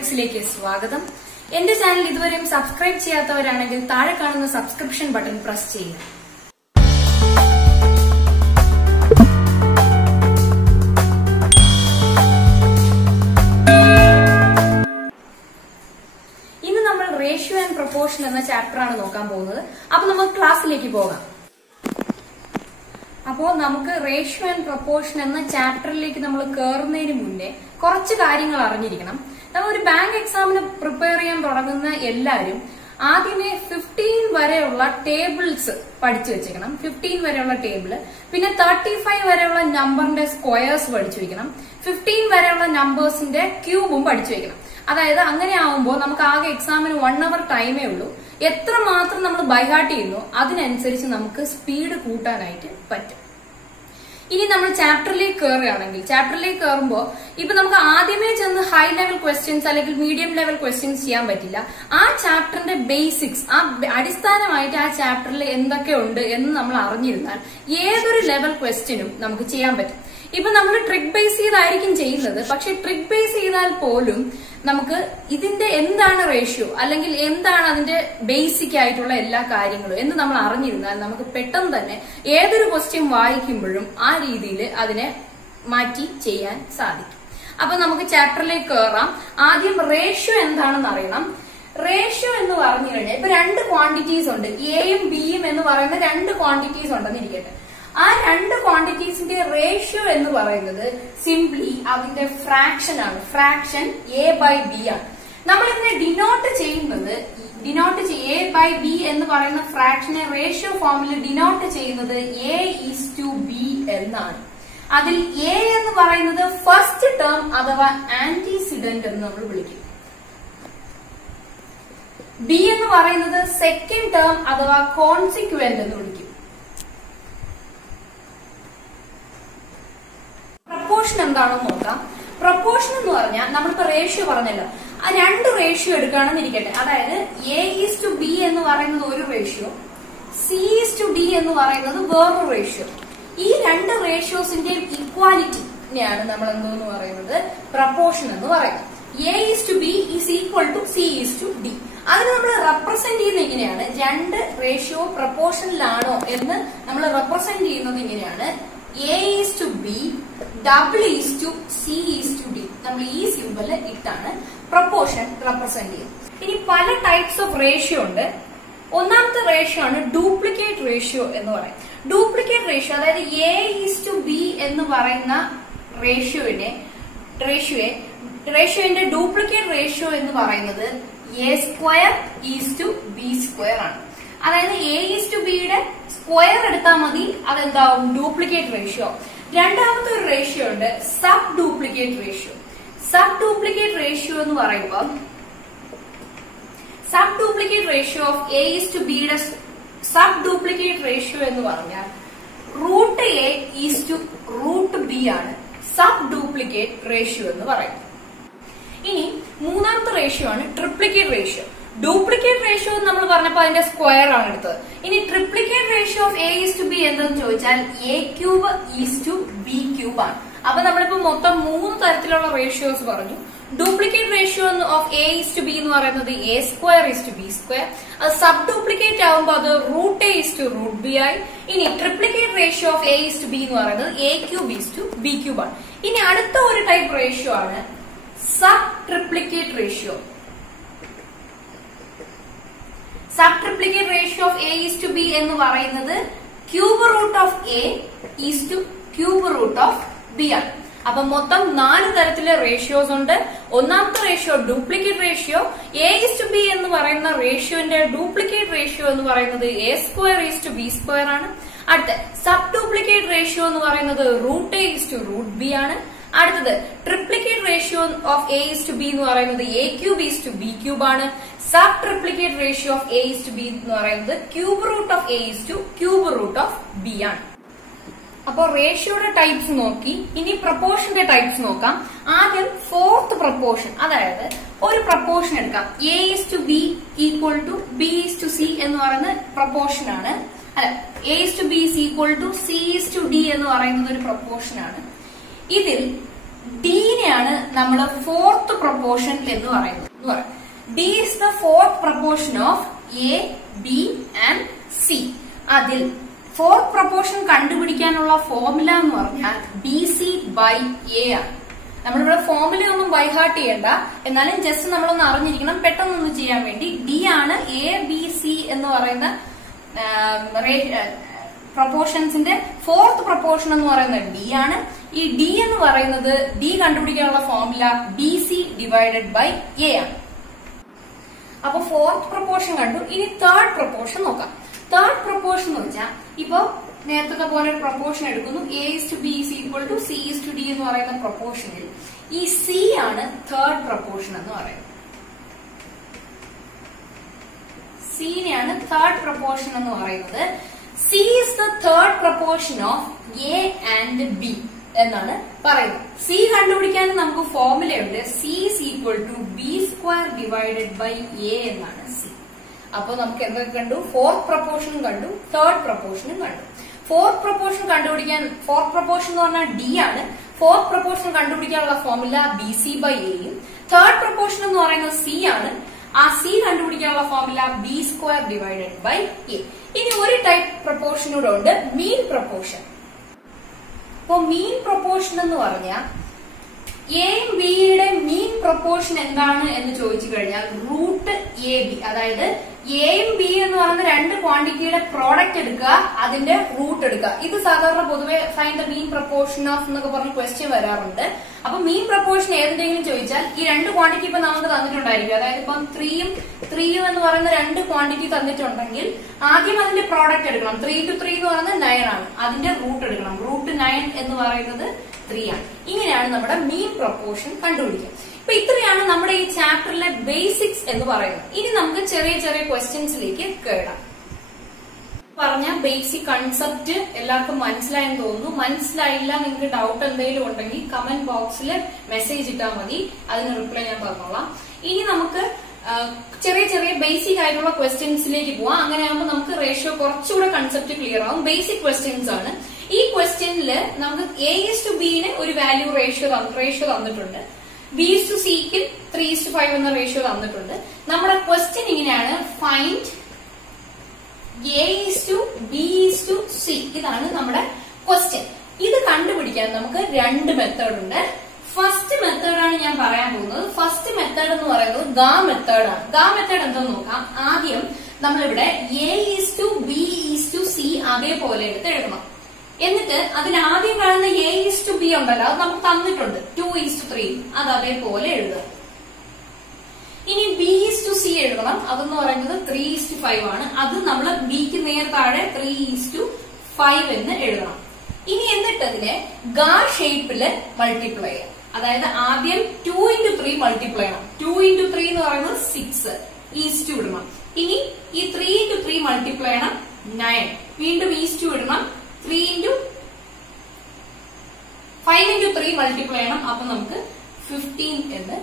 ട്രിക്സിലേക്ക് സ്വാഗതം. എന്റെ ചാനൽ ഇതുവരെയും സബ്സ്ക്രൈബ് ചെയ്യാത്തവരാണെങ്കിൽ താഴെ കാണുന്ന സബ്സ്ക്രിപ്ഷൻ ബട്ടൺ പ്രസ് ചെയ്യുക. ഇന്ന് നമ്മൾ റേഷ്യോ ആൻഡ് പ്രൊപ്പോർഷൻ എന്ന ചാപ്റ്റർ ആണ് നോക്കാൻ പോകുന്നത്. അപ്പൊ നമുക്ക് ക്ലാസ്സിലേക്ക് പോകാം. അപ്പോ നമുക്ക് റേഷ്യോ ആൻഡ് പ്രൊപ്പോർഷൻ എന്ന ചാപ്റ്ററിലേക്ക് നമ്മൾ കയറുന്നതിന് മുന്നേ കുറച്ച് കാര്യങ്ങൾ അറിഞ്ഞിരിക്കണം. നമ്മൾ ഒരു ബാങ്ക് എക്സാമിന് പ്രിപ്പയർ ചെയ്യാൻ തുടങ്ങുന്ന എല്ലാവരും ആദ്യമേ 15 വരെയുള്ള ടേബിൾസ് പഠിച്ചു വെച്ചേക്കണം. 15 വരെയുള്ള ടേബിള്, പിന്നെ 35 വരെയുള്ള നമ്പറിന്റെ സ്ക്വയേഴ്സ് പഠിച്ചു വെക്കണം. 15 വരെയുള്ള നമ്പേഴ്സിന്റെ ക്യൂബും പഠിച്ചു വെക്കണം. അതായത് അങ്ങനെ ആവുമ്പോൾ നമുക്ക് ആകെ എക്സാമിന് 1 hour ടൈമേ ഉള്ളൂ. എത്രമാത്രം നമ്മൾ ബൈഹാർട്ട് ചെയ്യുന്നു അതിനനുസരിച്ച് നമുക്ക് സ്പീഡ് കൂട്ടാനായിട്ട് പറ്റും. ഇനി നമ്മൾ ചാപ്റ്ററിലേക്ക് കയറുകയാണെങ്കിൽ, ചാപ്റ്ററിലേക്ക് കയറുമ്പോൾ ഇപ്പൊ നമുക്ക് ആദ്യമേ ചെന്ന് ഹൈ ലെവൽ ക്വസ്റ്റ്യൻസ് അല്ലെങ്കിൽ മീഡിയം ലെവൽ ക്വസ്റ്റ്യൻസ് ചെയ്യാൻ പറ്റില്ല. ആ ചാപ്റ്ററിന്റെ ബേസിക്സ്, ആ അടിസ്ഥാനമായിട്ട് ആ ചാപ്റ്ററിൽ എന്തൊക്കെ ഉണ്ട് എന്ന് നമ്മൾ അറിഞ്ഞിരുന്നാൽ ഏതൊരു ലെവൽ ക്വസ്റ്റ്യനും നമുക്ക് ചെയ്യാൻ പറ്റും. ഇപ്പൊ നമ്മൾ ട്രിക്ക് ബേസ് ചെയ്തായിരിക്കും ചെയ്യുന്നത്. പക്ഷെ ട്രിക്ക് ബേസ് ചെയ്താൽ പോലും നമുക്ക് ഇതിന്റെ എന്താണ് റേഷ്യോ അല്ലെങ്കിൽ എന്താണ് അതിന്റെ ബേസിക് ആയിട്ടുള്ള എല്ലാ കാര്യങ്ങളും എന്ന് നമ്മൾ അറിഞ്ഞിരുന്നാൽ നമുക്ക് പെട്ടെന്ന് തന്നെ ഏതൊരു ക്വസ്റ്റ്യൻ വായിക്കുമ്പോഴും ആ രീതിയിൽ അതിനെ മാറ്റി ചെയ്യാൻ സാധിക്കും. അപ്പൊ നമുക്ക് ചാപ്റ്ററിലേക്ക് കയറാം. ആദ്യം റേഷ്യോ എന്താണെന്ന് അറിയണം. റേഷ്യോ എന്ന് പറഞ്ഞു കഴിഞ്ഞാൽ ഇപ്പൊ 2 ക്വാണ്ടിറ്റീസ് ഉണ്ട്. എയും ബിയും എന്ന് പറയുന്ന 2 ക്വാണ്ടിറ്റീസ് ഉണ്ടെന്ന് ഇരിക്കട്ടെ. ആ 2 ക്വാണ്ടിറ്റീസിന്റെ റേഷ്യോ എന്ന് പറയുന്നത് സിംപ്ലി അതിന്റെ ഫ്രാക്ഷൻ ആണ്. ഫ്രാക്ഷൻ എ ബൈ ബി ആണ്. നമ്മൾ ഇതിനെ ഡിനോട്ട് ചെയ്യുന്നത്, എ ബൈ ബി എന്ന് പറയുന്ന ഫ്രാക്ഷനെ റേഷ്യോ ഫോമിൽ ഡിനോട്ട് ചെയ്യുന്നത് എ ഈസ് ടു ബി എന്നാണ്. അതിൽ എ എന്ന് പറയുന്നത് ഫസ്റ്റ് ടേം അഥവാ ആന്റിസിഡന്റ് എന്ന് നമ്മൾ വിളിക്കും. ബി എന്ന് പറയുന്നത് സെക്കൻഡ് ടേം അഥവാ കോൺസിക്വന്റ് എന്ന് വിളിക്കും. പ്രൊപ്പോർഷൻ എന്താണെന്ന് നോക്കാം. പ്രൊപ്പോർഷൻ എന്ന് പറഞ്ഞാൽ നമ്മളിപ്പോ റേഷ്യോ പറഞ്ഞല്ലോ, ആ 2 റേഷ്യോ എടുക്കുകയാണെന്ന് ഇരിക്കട്ടെ. അതായത് എ ഈസ് ടു ബി എന്ന് പറയുന്നത് ഒരു ratio, C is to D എന്ന് പറയുന്നത് വേറൊരു റേഷ്യോ. ഈ 2 റേഷ്യോസിന്റെയും ഇക്വാലിറ്റിനെയാണ് നമ്മൾ എന്തോന്ന് പറയുന്നത്, പ്രൊപ്പോർഷൻ എന്ന് പറയുന്നത്. A is to B is equal to C is to D. അതിന് നമ്മൾ റെപ്രസെന്റ് ചെയ്യുന്നത് ഇങ്ങനെയാണ്. 2 റേഷ്യോ പ്രൊപ്പോർഷനിലാണോ എന്ന് നമ്മൾ റെപ്രസെന്റ് ചെയ്യുന്നത് ഇങ്ങനെയാണ്. A is to B, double is to C is to D. നമ്മൾ ഈ സിമ്പിള് ഇട്ടാണ് പ്രൊപ്പോർഷൻ റെപ്രസെന്റ് ചെയ്യുന്നത്. ഇനി പല ടൈപ്സ് ഓഫ് റേഷ്യോ ഉണ്ട്. ഒന്നാമത്തെ റേഷ്യോ ആണ് ഡ്യൂപ്ലിക്കേറ്റ് റേഷ്യോ എന്ന് പറയും. ഡ്യൂപ്ലിക്കേറ്റ് റേഷ്യോ അതായത് A is to B എന്ന് പറയുന്ന റേഷ്യോന്റെ ഡ്യൂപ്ലിക്കേറ്റ് റേഷ്യോ എന്ന് പറയുന്നത് A square is to B square ആണ്. അതായത് എ ഈസ് ടു ബിയുടെ സ്ക്വയർ എടുത്താൽ മതി, അതെന്താവും, ഡ്യൂപ്ലിക്കേറ്റ് റേഷ്യോ. രണ്ടാമത്തെ ഒരു റേഷ്യോ ഉണ്ട് sub duplicate ratio. Sub duplicate ratio എന്ന് പറയുമ്പോൾ sub duplicate ratio of A is to ബിയുടെ സബ് ഡ്യൂപ്ലിക്കേറ്റ് റേഷ്യോ എന്ന് പറഞ്ഞാൽ root A is to root B ആണ് സബ് ഡ്യൂപ്ലിക്കേറ്റ് റേഷ്യോ എന്ന് പറയുന്നത്. ഇനി മൂന്നാമത്തെ റേഷ്യോ ആണ് ട്രിപ്ലിക്കേറ്റ് റേഷ്യോ. ഡ്യൂപ്ലിക്കേറ്റ് റേഷ്യോ എന്ന് നമ്മൾ പറഞ്ഞപ്പോൾ അതിന്റെ സ്ക്വയർ ആണ് എടുത്തത്. ഇനി triplicate ratio of A is to B എന്തെന്ന് ചോദിച്ചാൽ A cube is to B cube ആണ്. അപ്പൊ നമ്മളിപ്പോ മൊത്തം 3 തരത്തിലുള്ള റേഷ്യോസ് പറഞ്ഞു. Duplicate ratio of A is to B എന്ന് പറയുന്നത് A square is to B square. അത് സബ് ഡ്യൂപ്ലിക്കേറ്റ് ആകുമ്പോൾ അത് root A is to root B ആയി. ഇനി triplicate ratio of A is to B എന്ന് പറയുന്നത് A cube is to B cube ആണ്. ഇനി അടുത്ത ഒരു ടൈപ്പ് റേഷ്യോ ആണ് sub triplicate ratio. Sub triplicate ratio of A is to B എന്ന് പറയുന്നത് cube root of A is to cube root of B ആണ്. അപ്പൊ മൊത്തം 4 തരത്തിലെ റേഷ്യോസ് ഉണ്ട്. ഒന്നാമത്തെ ratio duplicate ratio. A is to B എന്ന് പറയുന്ന റേഷ്യോന്റെ ഡ്യൂപ്ലിക്കേറ്റ് റേഷ്യോ എന്ന് പറയുന്നത് A square is to B square ആണ്. അടുത്ത സബ് ഡ്യൂപ്ലിക്കേറ്റ് റേഷ്യോ എന്ന് പറയുന്നത് root A is to root B ആണ്. അടുത്തത് triplicate ratio of A is to B എന്ന് പറയുന്നത് A cube is to B cube ആണ്. Sub triplicate ratio of A is to B എന്ന് പറയുന്നത് cube root of A is to cube root of B ആണ്. അപ്പോൾ റേഷ്യോയുടെ types നോക്കി. ഇനി പ്രൊപ്പോർഷന്റെ types നോക്കാം. ആദ്യം 4th പ്രൊപ്പോർഷൻ, അതായത് ഒരു പ്രൊപ്പോർഷൻ എടുക്കാം. A is to B equal to B is to C എന്ന് പറയുന്ന പ്രൊപ്പോർഷൻ ആണ്. അല്ല, A is to B is equal to C is to D എന്ന് പറയുന്നത് ഒരു പ്രൊപ്പോർഷൻ ആണ്. ഇതിൽ ഡിനെയാണ് നമ്മൾ ഫോർത്ത് പ്രൊപ്പോർഷൻ എന്ന് പറയുന്നത്. D is the fourth proportion of A, B and C. അതിൽ ഫോർത്ത് പ്രൊപ്പോർഷൻ കണ്ടുപിടിക്കാനുള്ള ഫോർമുല എന്ന് പറഞ്ഞാൽ ബി സി ബൈ എ ആണ്. നമ്മളിവിടെ ഫോർമുല ഒന്നും ബൈഹാർട്ട് ചെയ്യണ്ട, എന്നാലും ജസ്റ്റ് നമ്മളൊന്ന് അറിഞ്ഞിരിക്കണം പെട്ടെന്നൊന്ന് ചെയ്യാൻ വേണ്ടി. ഡി ആണ് എ ബി സി എന്ന് പറയുന്ന പ്രൊപ്പോർഷൻസിന്റെ ഫോർത്ത് പ്രൊപ്പോർഷൻ എന്ന് പറയുന്നത് ഡി ആണ്. ഈ ഡി എന്ന് പറയുന്നത് ഡി കണ്ടുപിടിക്കാനുള്ള formula B C divided by A ആണ്. അപ്പൊ ഫോർത്ത് പ്രൊപ്പോർഷൻ കണ്ടു. ഇനി തേർഡ് പ്രൊപ്പോർഷൻ നോക്കാം. തേർഡ് പ്രൊപ്പോർഷൻ എന്ന് വെച്ചാൽ ഇപ്പൊ നേരത്തെ പോലെ ഒരു പ്രൊപ്പോർഷൻ എടുക്കുന്നു. A is to B is equal to C is to D എന്ന് പറയുന്ന പ്രൊപ്പോർഷനിൽ ഈ സി ആണ് തേർഡ് പ്രൊപ്പോർഷൻ എന്ന് പറയുന്നത്. സിനെയാണ് തേർഡ് പ്രൊപ്പോർഷൻ എന്ന് പറയുന്നത്. C is the third proportion of A and B എന്നാണ് പറയുന്നത്. സി കണ്ടുപിടിക്കാൻ നമുക്ക് ഫോർമുലയുണ്ട്. C is equal to B square divided by A എന്നാണ് സി. അപ്പൊ നമുക്ക് എന്തൊക്കെ കണ്ടു? ഫോർത്ത് പ്രൊപ്പോർഷനും കണ്ടു, തേർഡ് പ്രൊപ്പോർഷനും കണ്ടു. ഫോർത്ത് പ്രൊപ്പോർഷൻ കണ്ടുപിടിക്കാൻ, ഫോർത്ത് പ്രൊപ്പോർഷൻ എന്ന് പറഞ്ഞാൽ ഡി ആണ്. ഫോർത്ത് പ്രൊപ്പോർഷൻ കണ്ടുപിടിക്കാനുള്ള ഫോർമുല ബി സി ബൈ എയും, തേർഡ് പ്രൊപ്പോർഷൻ എന്ന് പറയുന്നത് സി ആണ്. ആ സി കണ്ടുപിടിക്കാനുള്ള formula B square divided by A. ഇനി ഒരു ടൈപ്പ് പ്രൊപ്പോർഷൻ കൂടെ ഉണ്ട്, മീൻ പ്രൊപ്പോർഷൻ. അപ്പോ മീൻ പ്രൊപ്പോർഷൻ എന്ന് പറഞ്ഞാൽ എയും ബിയുടെ മീൻ പ്രൊപ്പോർഷൻ എന്താണ് എന്ന് ചോദിച്ചു കഴിഞ്ഞാൽ റൂട്ട് എ ബി, അതായത് എയും ബി എന്ന് പറയുന്ന രണ്ട് ക്വാണ്ടിറ്റിയുടെ പ്രോഡക്റ്റ് എടുക്കുക, അതിന്റെ റൂട്ട് എടുക്കുക. ഇത് സാധാരണ പൊതുവെ find the mean proportion of എന്നൊക്കെ പറഞ്ഞ് ക്വസ്റ്റ്യൻ വരാറുണ്ട്. അപ്പൊ മീൻ പ്രൊപ്പോർഷൻ ഏതെങ്കിലും ചോദിച്ചാൽ ഈ രണ്ട് ക്വാണ്ടിറ്റി ഇപ്പൊ നമുക്ക് തന്നിട്ടുണ്ടായിരിക്കും. അതായത് ഇപ്പം ത്രീയും എന്ന് പറയുന്ന രണ്ട് ക്വാണ്ടിറ്റി തന്നിട്ടുണ്ടെങ്കിൽ ആദ്യം അതിന്റെ പ്രോഡക്റ്റ് എടുക്കണം. 3 to 3 എന്ന് പറയുന്നത് 9 ആണ്. അതിന്റെ റൂട്ട് എടുക്കണം. റൂട്ട് 9 എന്ന് പറയുന്നത് 3 ആണ്. ഇങ്ങനെയാണ് നമ്മുടെ മീൻ പ്രൊപ്പോർഷൻ കണ്ടുപിടിക്കുക. അപ്പൊ ഇത്രയാണ് നമ്മുടെ ഈ ചാപ്റ്ററിലെ ബേസിക്സ് എന്ന് പറയുന്നത്. ഇനി നമുക്ക് ചെറിയ ചെറിയ ക്വസ്റ്റ്യൻസിലേക്ക് കേടാം. പറഞ്ഞ ബേസിക് കൺസെപ്റ്റ് എല്ലാവർക്കും മനസ്സിലായെന്ന് തോന്നുന്നു. മനസ്സിലായില്ല, നിങ്ങൾക്ക് ഡൗട്ട് എന്തെങ്കിലും ഉണ്ടെങ്കിൽ കമന്റ് ബോക്സിൽ മെസ്സേജ് ഇട്ടാൽ മതി, അതിന് റിപ്ലൈ ഞാൻ പറഞ്ഞോളാം. ഇനി നമുക്ക് ചെറിയ ചെറിയ ബേസിക് ആയിട്ടുള്ള ക്വസ്റ്റ്യൻസിലേക്ക് പോവാം. അങ്ങനെയാകുമ്പോൾ നമുക്ക് റേഷ്യോ കുറച്ചുകൂടെ കൺസെപ്റ്റ് ക്ലിയർ ആവും. ബേസിക് ക്വസ്റ്റ്യൻസ് ആണ്. ഈ ക്വസ്റ്റ്യനിൽ നമുക്ക് എ ഇസ് ടു ബിന് ഒരു വാല്യൂ റേഷ്യോ തന്നിട്ടുണ്ട്. ബി ഇസ് ടു സിക്ക് 3:5 എന്ന റേഷ്യോ തന്നിട്ടുണ്ട്. നമ്മുടെ ക്വസ്റ്റ്യൻ ഇങ്ങനെയാണ്, find A is to B is to C. ഇതാണ് നമ്മുടെ ക്വസ്റ്റ്യൻ. ഇത് കണ്ടുപിടിക്കാൻ നമുക്ക് രണ്ട് മെത്തേഡ് ഉണ്ട്. ഫസ്റ്റ് മെത്തേഡാണ് ഞാൻ പറയാൻ പോകുന്നത്. ഫസ്റ്റ് മെത്തേഡ് എന്ന് പറയുന്നത് ഗാ മെത്തേഡാണ്. ഗാ മെത്തേഡ് എന്താന്ന് നോക്കാം. ആദ്യം നമ്മളിവിടെ A is to B is to C അതേപോലെ എടുത്ത് എഴുതണം. എന്നിട്ട് അതിന് ആദ്യം കാണുന്ന എ ഇസ് ടു ബി ഉണ്ടല്ലോ, അത് നമുക്ക് തന്നിട്ടുണ്ട് 2:3. അത് അതേപോലെ എഴുതുക. ഇനി ബി ഇസ് ടു സി എഴുതണം. അതെന്ന് പറയുന്നത് 3:5 ആണ്. അത് നമ്മൾ ബിക്ക് നേർ താഴെ 3:5 എന്ന് എഴുതണം. ഇനി എന്നിട്ട് അതിനെ ഗാ ഷേപ്പില് മൾട്ടിപ്ലൈ ചെയ്യാം. അതായത് ആദ്യം 2 into 3 മൾട്ടിപ്ലൈ ചെയ്യണം. 2 into 3 എന്ന് പറയുന്നത് 6 ഈസ്റ്റ് ഇടണം. ഇനി ഈ 3 into 3 മൾട്ടിപ്ലൈ ചെയ്യണം 9. വീണ്ടും ഈസ്റ്റ് ഇടണം. 5 into 3 മൾട്ടിപ്ലൈ ചെയ്യണം. അപ്പൊ നമുക്ക് 15 എന്ന്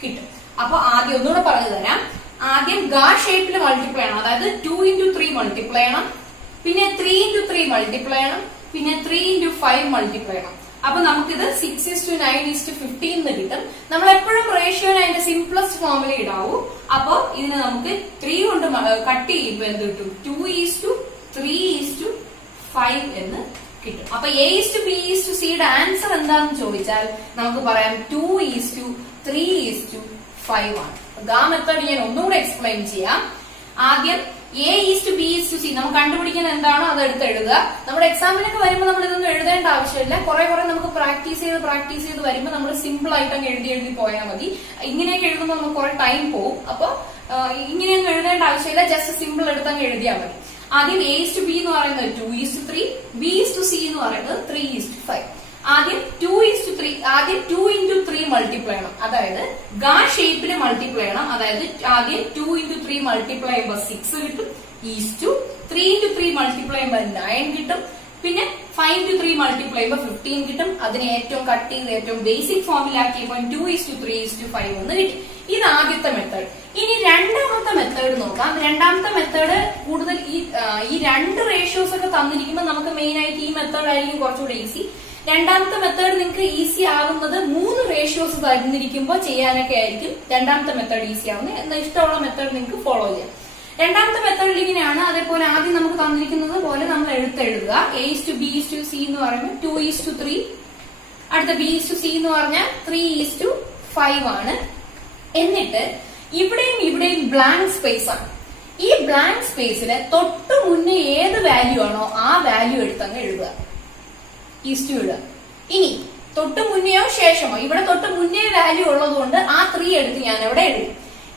കിട്ടും. അപ്പൊ ആദ്യം ഒന്നുകൂടെ പറഞ്ഞു തരാം. ആദ്യം ഗാ ഷേപ്പിൽ മൾട്ടിപ്ലൈ ചെയ്യണം. അതായത് 2 into 3 മൾട്ടിപ്ലൈ ചെയ്യണം. പിന്നെ 3 into 3 മൾട്ടിപ്ലൈ ചെയ്യണം. പിന്നെ 3 into 5 മൾട്ടിപ്ലൈ ചെയ്യണം. അപ്പൊ നമുക്കിത് 6:9:15 എന്ന് കിട്ടും. നമ്മൾ എപ്പോഴും റേഷ്യോന് അതിന്റെ സിംപ്ലസ്റ്റ് ഫോമിൽ ഇടാവൂ. അപ്പൊ ഇതിന് നമുക്ക് 3 കൊണ്ട് കട്ട് ചെയ്യുമ്പോൾ എന്ത് കിട്ടും? 2:3:5 എന്ന് കിട്ടും. അപ്പൊ A is to B is to സിയുടെ ആൻസർ എന്താണെന്ന് ചോദിച്ചാൽ നമുക്ക് പറയാം 2:3:5 ആണ്. ഗാ മെത്തേഡ് ഞാൻ ഒന്നുകൂടെ എക്സ്പ്ലെയിൻ ചെയ്യാം. ആദ്യം A is to B is to C നമുക്ക് കണ്ടുപിടിക്കുന്നത് എന്താണോ അത് എടുത്ത് എഴുതുക. നമ്മുടെ എക്സാമിനൊക്കെ വരുമ്പോൾ നമ്മൾ ഇതൊന്നും എഴുതേണ്ട ആവശ്യമില്ല. കുറെ നമുക്ക് പ്രാക്ടീസ് ചെയ്ത് വരുമ്പോൾ നമ്മൾ സിമ്പിൾ ആയിട്ട് അങ്ങ് എഴുതി പോയാൽ മതി. ഇങ്ങനെയൊക്കെ എഴുതുമ്പോൾ നമുക്ക് കുറെ ടൈം പോകും. അപ്പൊ ഇങ്ങനെയൊന്നും എഴുതേണ്ട ആവശ്യമില്ല. ജസ്റ്റ് സിമ്പിൾ എടുത്ത് അങ്ങ് എഴുതിയാൽ മതി. ആദ്യം എ ഈസ് ടു ബി എന്ന് പറയുന്നത് 2:3, ബി ഈസ് ടു സി എന്ന് പറയുന്നത് 3:5. ആദ്യം 2:3 ആദ്യം 2 into 3 മൾട്ടിപ്ലൈ ചെയ്യണം. അതായത് ഗാ ഷേപ്പിൽ മൾട്ടിപ്ലൈ ചെയ്യണം. അതായത് ആദ്യം 2 into 3 മൾട്ടിപ്ലൈ ചെയ്യുമ്പോൾ 6 കിട്ടും. ഈസ് ടു 3 into 3 മൾട്ടിപ്ലൈ ചെയ്യുമ്പോൾ 9 കിട്ടും. പിന്നെ 5 into 3 മൾട്ടിപ്ലൈ ചെയ്യുമ്പോൾ 15 കിട്ടും. അതിനെ ഏറ്റവും കട്ട് ചെയ്ത് ഏറ്റവും ബേസിക് ഫോമിലാക്കിയപ്പോൾ 2:3:5 എന്ന് കിട്ടി. ഇത് ആദ്യത്തെ മെത്തേഡ്. ഇനി രണ്ടാമത്തെ മെത്തേഡ് നോക്കാം. രണ്ടാമത്തെ മെത്തേഡ് കൂടുതൽ ഈ രണ്ട് റേഷ്യോസ് ഒക്കെ തന്നിരിക്കുമ്പോൾ നമുക്ക് മെയിൻ ആയിട്ട് ഈ മെത്തേഡ് ആയിരിക്കും കുറച്ചുകൂടെ ഈസി. രണ്ടാമത്തെ മെത്തേഡ് നിങ്ങൾക്ക് ഈസി ആവുന്നത് 3 റേഷ്യോസ് തന്നിരിക്കുമ്പോൾ ചെയ്യാനൊക്കെ ആയിരിക്കും രണ്ടാമത്തെ മെത്തേഡ് ഈസി ആവുന്നത്. എന്നാൽ ഇഷ്ടമുള്ള മെത്തേഡ് നിങ്ങൾക്ക് ഫോളോ ചെയ്യാം. രണ്ടാമത്തെ മെത്തേഡിൽ ഇങ്ങനെയാണ്. അതേപോലെ ആദ്യം നമുക്ക് തന്നിരിക്കുന്നത് പോലെ നമ്മൾ എഴുതുക. A:B:C എന്ന് പറയുമ്പോൾ 2:3, അടുത്ത B:C എന്ന് പറഞ്ഞാൽ 3:5 ആണ്. എന്നിട്ട് ഇവിടെയും ബ്ലാങ്ക് സ്പേസ് ആണ്. ഈ ബ്ലാങ്ക് സ്പേസിന് തൊട്ട് മുന്നേ ഏത് വാല്യൂ ആണോ ആ വാല്യൂ എടുത്തങ്ങ് എഴുതുക, ഈസ്റ്റു ഇടുക. ഇനി തൊട്ട് മുന്നെയോ ശേഷമോ, ഇവിടെ തൊട്ട് മുന്നേ വാല്യൂ ഉള്ളതുകൊണ്ട് ആ 3 എടുത്ത് ഞാൻ അവിടെ എഴുതും.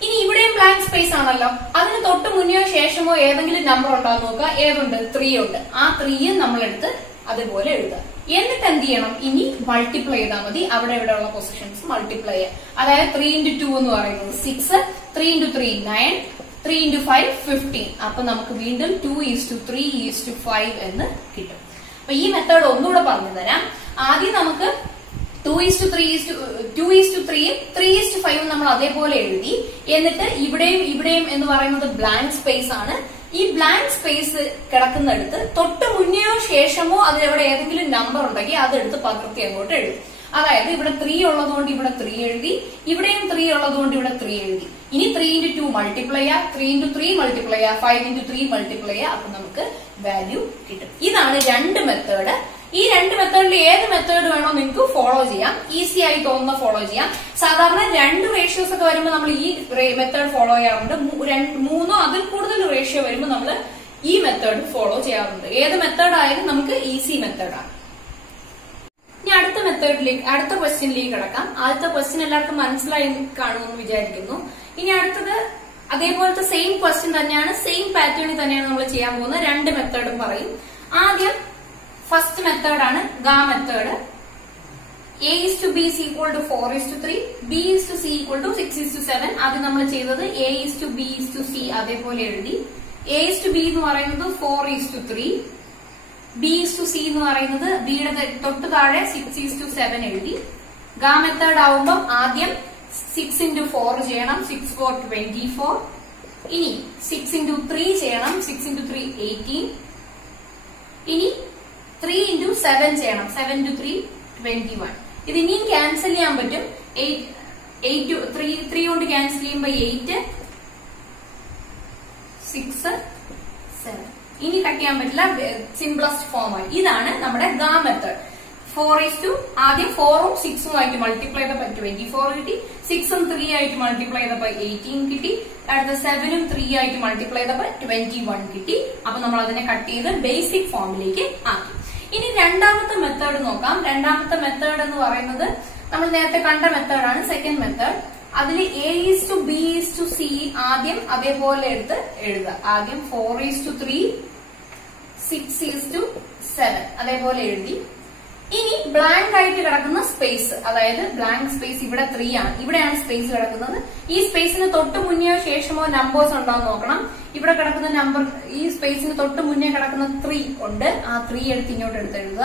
ഇനി ഇവിടെയും ബ്ലാങ്ക് സ്പേസ് ആണല്ലോ, അതിന് തൊട്ട് മുന്നെയോ ശേഷമോ ഏതെങ്കിലും നമ്പർ ഉണ്ടാകും നോക്കുക. ഏതുണ്ട്? 3 ഉണ്ട്. ആ 3 നമ്മളെടുത്ത് അതുപോലെ എഴുതുക. എന്നിട്ട് എന്ത് ചെയ്യണം? ഇനി മൾട്ടിപ്ലൈ ചെയ്താൽ മതി. അവിടെ ഇവിടെയുള്ള പൊസിഷൻസ് മൾട്ടിപ്ലൈ ചെയ്യുക. അതായത് 3 × 2 എന്ന് പറയുന്നത് 6, 3 × 3 9, 3 × 5 15. അപ്പൊ നമുക്ക് വീണ്ടും 2:3:5 എന്ന് കിട്ടും. അപ്പൊ ഈ മെത്തേഡ് ഒന്നുകൂടെ പറഞ്ഞു തരാം. ആദ്യം നമുക്ക് 2:3 3:5 നമ്മൾ അതേപോലെ എഴുതി. എന്നിട്ട് ഇവിടെയും എന്ന് പറയുന്നത് ബ്ലാങ്ക് സ്പേസ് ആണ്. ഈ ബ്ലാങ്ക് സ്പേസ് കിടക്കുന്നിടത്ത് തൊട്ട് മുന്നെയോ ശേഷമോ അതിലെവിടെ ഏതെങ്കിലും നമ്പർ ഉണ്ടെങ്കിൽ അതെടുത്ത് പകർത്തി അങ്ങോട്ട് എഴുതി. അതായത് ഇവിടെ 3 ഉള്ളതുകൊണ്ട് ഇവിടെ 3 എഴുതി, ഇവിടെയും 3 ഉള്ളതുകൊണ്ട് ഇവിടെ 3 എഴുതി. ഇനി 3 × 2 മൾട്ടിപ്ലൈ ചെയ്യുക, 3 × 3 മൾട്ടിപ്ലൈ ചെയ്യുക, 5 × 3 മൾട്ടിപ്ലൈ ചെയ്യുക. അപ്പൊ നമുക്ക് വാല്യൂ കിട്ടും. ഇതാണ് 2 മെത്തേഡ്. ഈ 2 മെത്തേഡിൽ ഏത് മെത്തേഡ് വേണോ നിങ്ങൾക്ക് ഫോളോ ചെയ്യാം. ഈസി ആയി തോന്നുന്ന ഫോളോ ചെയ്യാം. സാധാരണ 2 റേഷ്യോസ് ഒക്കെ വരുമ്പോൾ നമ്മൾ ഈ മെത്തേഡ് ഫോളോ ചെയ്യാറുണ്ട്. 3 അതിൽ കൂടുതൽ റേഷ്യോ വരുമ്പോൾ നമ്മൾ ഈ മെത്തേഡ് ഫോളോ ചെയ്യാറുണ്ട്. ഏത് മെത്തേഡ് ആയാലും നമുക്ക് ഈസി മെത്തേഡാണ്. ഇനി അടുത്ത ക്വസ്റ്റ്യനിലേക്ക് കിടക്കാം. ആദ്യത്തെ ക്വസ്റ്റ്യൻ എല്ലാവർക്കും മനസ്സിലായി കാണുമെന്ന് വിചാരിക്കുന്നു. ഇനി അടുത്തത് അതേപോലത്തെ സെയിം ക്വസ്റ്റ്യൻ തന്നെയാണ്, സെയിം പാറ്റേണിൽ തന്നെയാണ് നമ്മൾ ചെയ്യാൻ പോകുന്നത്. 2 മെത്തേഡും പറയും. ആദ്യം ഫസ്റ്റ് മെത്തേഡാണ് ഗാ മെത്തേഡ്. A:B = 4:3, B:C = 6:7. അത് നമ്മൾ ചെയ്തത് A:B:C അതേപോലെ എഴുതി. A:B എന്ന് പറയുന്നത് 4:3, B:C എന്ന് പറയുന്നത് Bയുടെ തൊട്ട് താഴെ 6:7 എഴുതി. ഗാ മെത്തേഡ് ആവുമ്പോൾ ആദ്യം 6 × 4 ചെയ്യണം, 6 × 4 24. ഇനി 6 × 3 ചെയ്യണം, 6 × 3 18. ഇനി 3 × 7 ചെയ്യണം, 7 × 3 21. ഇത് ഇനിയും ക്യാൻസൽ ചെയ്യാൻ പറ്റും. 3 കൊണ്ട് ക്യാൻസൽ ചെയ്യുമ്പോൾ 8, 6, 7. ഇനി കട്ട് ചെയ്യാൻ പറ്റില്ല, സിംപ്ലസ്റ്റ് ഫോം ആയി. ഇതാണ് നമ്മുടെ ഗാ മെത്തേഡ്. ആദ്യം 4ഉം 6ഉം ആയിട്ട് മൾട്ടിപ്ലൈ ചെയ്തപ്പോൾ 24 കിട്ടി, 6ഉം 3 ആയിട്ട് മൾട്ടിപ്ലൈ ചെയ്തപ്പോൾ 18 കിട്ടി, അടുത്ത 7ഉം 3 ആയിട്ട് മൾട്ടിപ്ലൈ ചെയ്തപ്പോൾ 21 കിട്ടി. അപ്പൊ നമ്മൾ അതിനെ കട്ട് ചെയ്ത് ബേസിക് ഫോമിലേക്ക് ആക്കി. ഇനി രണ്ടാമത്തെ മെത്തേഡ് നോക്കാം. രണ്ടാമത്തെ മെത്തേഡ് എന്ന് പറയുന്നത് നമ്മൾ നേരത്തെ കണ്ട മെത്തേഡാണ്, സെക്കൻഡ് മെത്തേഡ്. അതിൽ A:B:C ആദ്യം അതേപോലെ എടുത്ത് എഴുതുക. ആദ്യം 4:3, 6:7 അതേപോലെ എഴുതി. ഇനി ബ്ലാങ്ക് ആയിട്ട് കിടക്കുന്ന സ്പേസ്, അതായത് ബ്ലാങ്ക് സ്പേസ് ഇവിടെ 3 ആണ്, ഇവിടെയാണ് സ്പേസ് കിടക്കുന്നത്. ഈ സ്പേസിന് തൊട്ട് മുന്നെയോ ശേഷമോ നമ്പേഴ്സ് ഉണ്ടോന്ന് നോക്കണം. ഇവിടെ കിടക്കുന്ന നമ്പർ, ഈ സ്പേസിന് തൊട്ട് മുന്നേ കിടക്കുന്ന 3 ഉണ്ട്. ആ 3 എടുത്ത് ഇങ്ങോട്ട് എടുത്ത് എഴുതുക,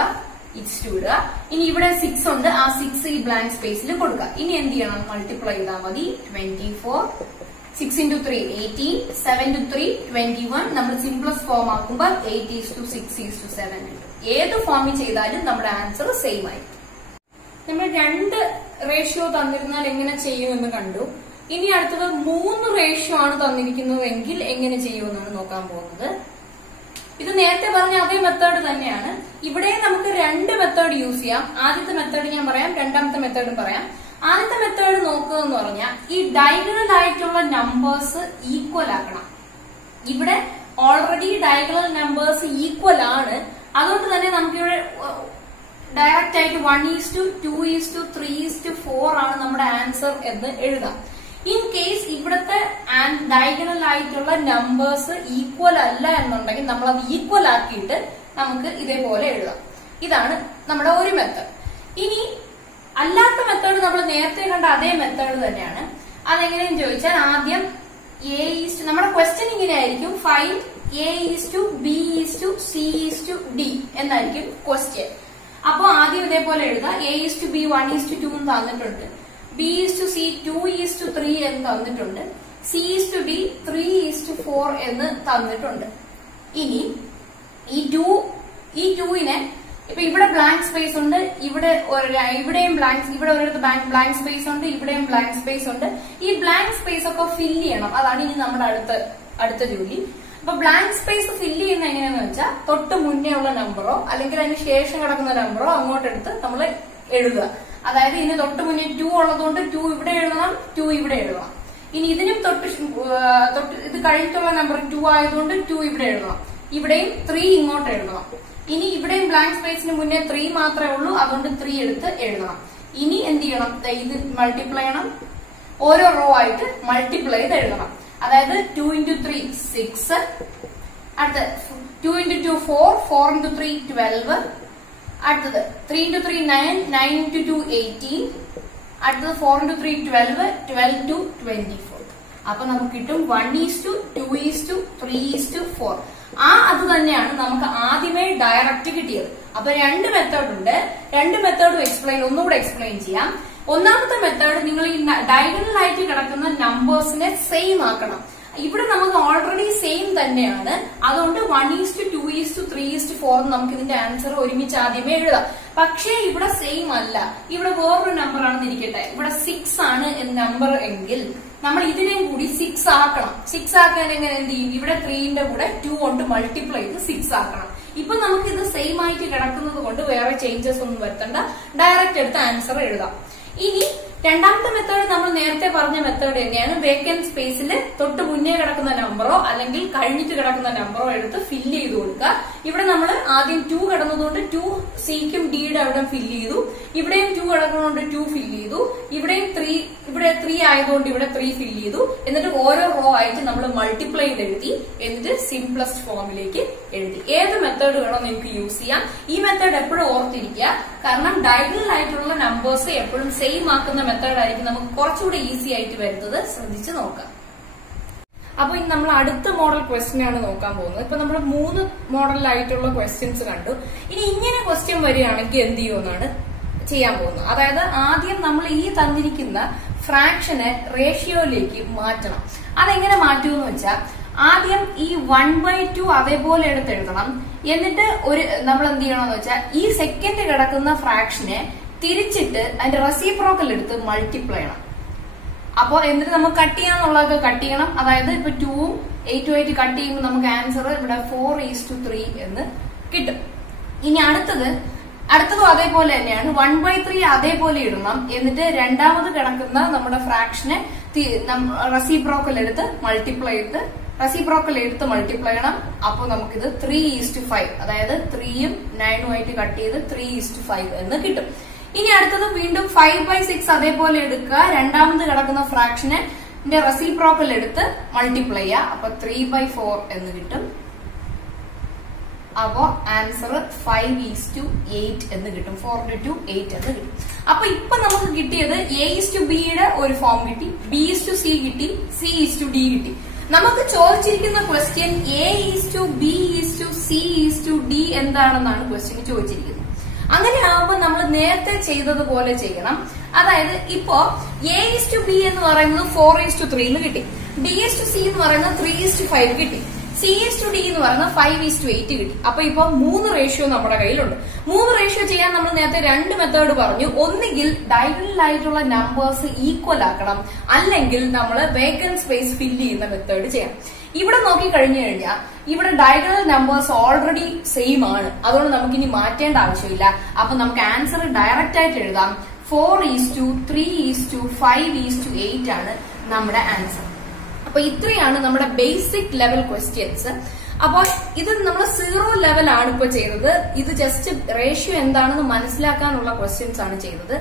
ഇഷ്ടു ഇടുക. ഇനി ഇവിടെ 6 ഉണ്ട്, ആ 6 ഈ ബ്ലാങ്ക് സ്പേസിൽ കൊടുക്കുക. ഇനി എന്ത് ചെയ്യണം? മൾട്ടിപ്ലൈ ചെയ്താൽ മതി. 24, 6 × 3 18, 7 × 3 21. നമ്മൾ സിംപ്ലസ്റ്റ് ഫോം ആക്കുമ്പോൾ 8:6:7 ഉണ്ട്. ഏത് ഫോമിൽ ചെയ്താലും നമ്മുടെ ആൻസർ സെയിം ആയി. നമ്മൾ 2 റേഷ്യോ തന്നിരുന്നാൽ എങ്ങനെ ചെയ്യുമെന്ന് കണ്ടു. ഇനി അടുത്തത് 3 റേഷ്യോ ആണ് തന്നിരിക്കുന്നതെങ്കിൽ എങ്ങനെ ചെയ്യുമെന്നാണ് നോക്കാൻ പോകുന്നത്. ഇത് നേരത്തെ പറഞ്ഞ അതേ മെത്തേഡ് തന്നെയാണ്. ഇവിടെ നമുക്ക് 2 മെത്തേഡ് യൂസ് ചെയ്യാം. ആദ്യത്തെ മെത്തേഡ് ഞാൻ പറയാം, രണ്ടാമത്തെ മെത്തേഡും പറയാം. ആദ്യത്തെ മെത്തേഡ് നോക്കുക എന്ന് പറഞ്ഞാൽ ഈ ഡയഗണൽ ആയിട്ടുള്ള നമ്പേഴ്സ് ഈക്വൽ ആക്കണം. ഇവിടെ ഓൾറെഡി ഡയഗണൽ നമ്പേഴ്സ് ഈക്വൽ ആണ്. അതുകൊണ്ട് തന്നെ നമുക്കിവിടെ ഡയറക്റ്റ് ആയിട്ട് 1:2:3:4 ആണ് നമ്മുടെ ആൻസർ എന്ന് എഴുതാം. ഇൻ കേസ് ഇവിടുത്തെ ഡയഗണൽ ആയിട്ടുള്ള നമ്പേഴ്സ് ഈക്വൽ അല്ല എന്നുണ്ടെങ്കിൽ നമ്മൾ അത് ഈക്വൽ ആക്കിയിട്ട് നമുക്ക് ഇതേപോലെ എഴുതാം. ഇതാണ് നമ്മുടെ ഒരു മെത്തേഡ്. ഇനി അല്ലാത്ത മെത്തേഡ് നമ്മൾ നേരത്തെ കണ്ട അതേ മെത്തേഡ് തന്നെയാണ്. അതെങ്ങനെയെന്ന് ചോദിച്ചാൽ ആദ്യം നമ്മുടെ ക്വസ്റ്റ്യൻ ഇങ്ങനെ ആയിരിക്കും, ഫൈൻഡ് A:B:C:D എന്നായിരിക്കും ക്വസ്റ്റ്യൻ. അപ്പൊ ആദ്യം ഇതേപോലെ എഴുതാം. A:B 1:2 എന്ന് തന്നിട്ടുണ്ട്, B:C 2:3 എന്ന് തന്നിട്ടുണ്ട്, C:D 3:4 എന്ന് തന്നിട്ടുണ്ട്. ഇനി ഈ 2നെ ഇപ്പൊ ഇവിടെ ബ്ലാങ്ക് സ്പേസ് ഉണ്ട്, ഇവിടെയും ഇവിടെ ഒരിടത്ത് ബ്ലാങ്ക് സ്പേസ് ഉണ്ട്, ഇവിടെയും ബ്ലാങ്ക് സ്പേസ് ഉണ്ട്. ഈ ബ്ലാങ്ക് സ്പേസ് ഒക്കെ ഫില്ല് ചെയ്യണം. അതാണ് ഇനി നമ്മുടെ അടുത്ത ജോലി. അപ്പൊ ബ്ലാങ്ക് സ്പേസ് ഫില്ല് ചെയ്യുന്ന എങ്ങനെയാന്ന് വെച്ചാൽ തൊട്ട് മുന്നേ ഉള്ള നമ്പറോ അല്ലെങ്കിൽ അതിന് ശേഷം കിടക്കുന്ന നമ്പറോ അങ്ങോട്ടെടുത്ത് നമ്മൾ എഴുതുക. അതായത് ഇതിന് തൊട്ട് മുന്നേ 2 ഉള്ളതുകൊണ്ട് 2 ഇവിടെ എഴുതണം, 2 ഇവിടെ എഴുതണം. ഇനി ഇതിനും തൊട്ട് ഇത് കഴിഞ്ഞിട്ടുള്ള നമ്പർ 2 ആയതുകൊണ്ട് 2 ഇവിടെ എഴുതണം. ഇവിടെയും 3 ഇങ്ങോട്ട് എഴുതണം. ഇനി ഇവിടെയും ബ്ലാങ്ക് സ്പേസിന് മുന്നേ 3 മാത്രമേ ഉള്ളൂ, അതുകൊണ്ട് 3 എടുത്ത് എഴുതണം. ഇനി എന്ത് ചെയ്യണം? ഇത് മൾട്ടിപ്ലൈ ചെയ്യണം, ഓരോ റോ ആയിട്ട് മൾട്ടിപ്ലൈ ചെയ്ത് എഴുതണം. അതായത് 2 into 3 6, അടുത്ത 2 into 2 4, 4 into 3 12, അടുത്തത് 3 into 3 9, 9 into 2 18, അടുത്തത് 4 into 3 12, 12 to 24. അപ്പൊ നമുക്ക് കിട്ടും 1:2:3:4. അത് തന്നെയാണ് നമുക്ക് ആദ്യമേ ഡയറക്റ്റ് കിട്ടിയത്. അപ്പൊ 2 മെത്തേഡ് ഉണ്ട്. 2 മെത്തേഡും ഒന്നുകൂടെ എക്സ്പ്ലെയിൻ ചെയ്യാം. ഒന്നാമത്തെ മെത്തേഡ്, നിങ്ങൾ ഈ ഡയഗണൽ ആയിട്ട് കിടക്കുന്ന നമ്പേഴ്സിനെ സെയിം ആക്കണം. ഇവിടെ നമുക്ക് ഓൾറെഡി സെയിം തന്നെയാണ്. അതുകൊണ്ട് 1:2:3:4 നമുക്ക് ഇതിന്റെ ആൻസർ ഒരുമിച്ച് ആദ്യമേ എഴുതാം. പക്ഷേ ഇവിടെ സെയിം അല്ല, ഇവിടെ വേറൊരു നമ്പർ ആണെന്ന് ഇരിക്കട്ടെ. ഇവിടെ 6 ആണ് നമ്പർ എങ്കിൽ നമ്മൾ ഇതിനെയും കൂടി 6 ആക്കണം. 6 ആക്കാൻ എങ്ങനെ എന്ത് ചെയ്യും? ഇവിടെ 3ന്റെ കൂടെ 2 കൊണ്ട് മൾട്ടിപ്ലൈ ചെയ്ത് 6 ആക്കണം. ഇപ്പൊ നമുക്ക് ഇത് സെയിം ആയിട്ട് കിടക്കുന്നത് കൊണ്ട് വേറെ ചേഞ്ചസ് ഒന്നും വരുത്തണ്ട, ഡയറക്റ്റ് എടുത്ത് ആൻസർ എഴുതാം. ഇനി രണ്ടാമത്തെ മെത്തേഡ് നമ്മൾ നേരത്തെ പറഞ്ഞ മെത്തേഡ് തന്നെയാണ്. വേക്കന്റ് സ്പേസിൽ തൊട്ട് മുന്നേ കിടക്കുന്ന നമ്പറോ അല്ലെങ്കിൽ കഴിഞ്ഞിട്ട് കിടക്കുന്ന നമ്പറോ എടുത്ത് ഫില്ല് ചെയ്ത് കൊടുക്കുക. ഇവിടെ നമ്മൾ ആദ്യം 2 കിടന്നതുകൊണ്ട് 2 സിക്കും ഡിയുടെ അവിടെ ഫില്ല് ചെയ്തു. ഇവിടെയും 2 കിടക്കുന്നതുകൊണ്ട് 2 ഫില്ല് ചെയ്തു. ഇവിടെയും 3 ആയതുകൊണ്ട് ഇവിടെ 3 ഫില്ല് ചെയ്തു. എന്നിട്ട് ഓരോ റോ ആയിട്ട് നമ്മൾ മൾട്ടിപ്ലൈ ചെയ്ത് എഴുതി. എന്നിട്ട് സിംപ്ലസ്റ്റ് ഫോമിലേക്ക് എഴുതി. ഏത് മെത്തേഡ് വേണോ നിങ്ങൾക്ക് യൂസ് ചെയ്യാം. ഈ മെത്തേഡ് എപ്പോഴും ഓർത്തിരിക്കുക. കാരണം ഡയഗണൽ ആയിട്ടുള്ള നമ്പേഴ്സ് എപ്പോഴും സെയിം ആക്കുന്ന മെത്തേഡ് ആയിരിക്കും നമുക്ക് കുറച്ചുകൂടി ഈസി ആയിട്ട് വരുന്നത്. ശ്രദ്ധിച്ച് നോക്കാം. അപ്പൊ ഇനി നമ്മൾ അടുത്ത മോഡൽ ക്വസ്റ്റ്യൻ ആണ് നോക്കാൻ പോകുന്നത്. ഇപ്പൊ നമ്മൾ 3 മോഡലായിട്ടുള്ള ക്വസ്റ്റ്യൻസ് കണ്ടു. ഇനി ഇങ്ങനെ ക്വസ്റ്റ്യൻ വരികയാണെങ്കിൽ എന്ത് ചെയ്യുമെന്നാണ് ചെയ്യാൻ പോകുന്നത്. അതായത് ആദ്യം നമ്മൾ ഈ തന്നിരിക്കുന്ന ഫ്രാക്ഷനെ റേഷ്യോയിലേക്ക് മാറ്റണം. അതെങ്ങനെ മാറ്റുമെന്ന് വെച്ചാൽ ആദ്യം ഈ 1/2 അതേപോലെ എടുത്ത് എഴുതണം. എന്നിട്ട് നമ്മൾ എന്ത് ചെയ്യണമെന്ന് വെച്ചാൽ ഈ സെക്കൻഡ് കിടക്കുന്ന ഫ്രാക്ഷനെ തിരിച്ചിട്ട് അതിന്റെ റെസിപ്രോക്കൽ എടുത്ത് മൾട്ടിപ്ലൈ ചെയ്യണം. അപ്പൊ എന്നിട്ട് നമുക്ക് കട്ട് ചെയ്യാന്നുള്ളതൊക്കെ കട്ട് ചെയ്യണം. അതായത് ഇപ്പൊ 2ഉം 8ഉം ആയിട്ട് കട്ട് ചെയ്യുമ്പോൾ നമുക്ക് ആൻസർ ഇവിടെ 4:3 എന്ന് കിട്ടും. ഇനി അടുത്തതും അതേപോലെ തന്നെയാണ്. 1/3 അതേപോലെ ഇടണം. എന്നിട്ട് രണ്ടാമത് കിടക്കുന്ന നമ്മുടെ ഫ്രാക്ഷനെ റെസിപ്രോക്കൽ എടുത്ത് മൾട്ടിപ്ലൈ ചെയ്യണം. അപ്പൊ നമുക്കിത് 3:5, അതായത് 3ഉം 9ഉം ആയിട്ട് കട്ട് ചെയ്ത് 3:5 എന്ന് കിട്ടും. ഇനി അടുത്തത് വീണ്ടും 5/6 അതേപോലെ എടുക്കുക. രണ്ടാമത് കിടക്കുന്ന ഫ്രാക്ഷനെ റെസിപ്രോക്കൽ എടുത്ത് മൾട്ടിപ്ലൈ ചെയ്യുക. അപ്പൊ 3/4 എന്ന് കിട്ടും. അപ്പോ ആൻസർ 5:8 എന്ന് കിട്ടും. 4:2 8 എന്ന് കിട്ടും. അപ്പൊ ഇപ്പൊ നമുക്ക് കിട്ടിയത് A:B ഒരു ഫോം കിട്ടി, B:C കിട്ടി, C:D കിട്ടി. നമുക്ക് ചോദിച്ചിരിക്കുന്ന ക്വസ്റ്റ്യൻ A:B:C:D എന്താണെന്നാണ് ക്വസ്റ്റ്യൻ ചോദിച്ചിരിക്കുന്നത്. അങ്ങനെ ആവുമ്പോൾ നമ്മൾ നേരത്തെ ചെയ്തതുപോലെ ചെയ്യണം. അതായത് ഇപ്പോ A:B എന്ന് പറയുന്നത് 4:3 എന്ന് കിട്ടി, B:C എന്ന് പറയുന്നത് 3:5 കിട്ടി, C:D എന്ന് പറയുന്നത് 5:8 കിട്ടി. അപ്പൊ ഇപ്പൊ 3 റേഷ്യോ നമ്മുടെ കയ്യിലുണ്ട്. 3 റേഷ്യോ ചെയ്യാൻ നമ്മൾ നേരത്തെ 2 മെത്തേഡ് പറഞ്ഞു. ഒന്നുകിൽ ഡയഗണൽ ആയിട്ടുള്ള നമ്പേഴ്സ് ഈക്വൽ ആക്കണം, അല്ലെങ്കിൽ നമ്മൾ വേക്കന്റ് സ്പേസ് ഫില്ല് ചെയ്യുന്ന മെത്തേഡ് ചെയ്യണം. ഇവിടെ നോക്കി കഴിഞ്ഞു കഴിഞ്ഞാൽ ഇവിടെ ഡയഗണൽ നമ്പേഴ്സ് ഓൾറെഡി സെയിം ആണ്. അതുകൊണ്ട് നമുക്ക് ഇനി മാറ്റേണ്ട ആവശ്യമില്ല. അപ്പൊ നമുക്ക് ആൻസർ ഡയറക്റ്റ് ആയിട്ട് എഴുതാം. 4:3:5:8 ആണ് നമ്മുടെ ആൻസർ. അപ്പൊ ഇത്രയാണ് നമ്മുടെ ബേസിക് ലെവൽ ക്വസ്റ്റ്യൻസ്. അപ്പോൾ ഇത് നമ്മൾ 0 ലെവലാണ് ഇപ്പൊ ചെയ്തത്. ഇത് ജസ്റ്റ് റേഷ്യോ എന്താണെന്ന് മനസ്സിലാക്കാനുള്ള ക്വസ്റ്റ്യൻസ് ആണ് ചെയ്തത്.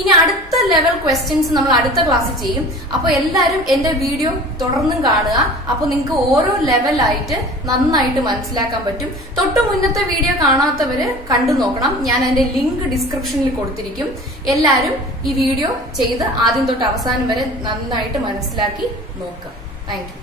ഇനി അടുത്ത ലെവൽ ക്വസ്റ്റ്യൻസ് നമ്മൾ അടുത്ത ക്ലാസ്സിൽ ചെയ്യും. അപ്പൊ എല്ലാരും എന്റെ വീഡിയോ തുടർന്നും കാണുക. അപ്പൊ നിങ്ങൾക്ക് ഓരോ ലെവലായിട്ട് നന്നായിട്ട് മനസ്സിലാക്കാൻ പറ്റും. തൊട്ട് മുന്നത്തെ വീഡിയോ കാണാത്തവര് കണ്ടു നോക്കണം. ഞാൻ അതിന്റെ ലിങ്ക് ഡിസ്ക്രിപ്ഷനിൽ കൊടുത്തിരിക്കും. എല്ലാരും ഈ വീഡിയോ ചെയ്ത് ആദ്യം തൊട്ട് അവസാനം വരെ നന്നായിട്ട് മനസ്സിലാക്കി നോക്കുക. Thank you.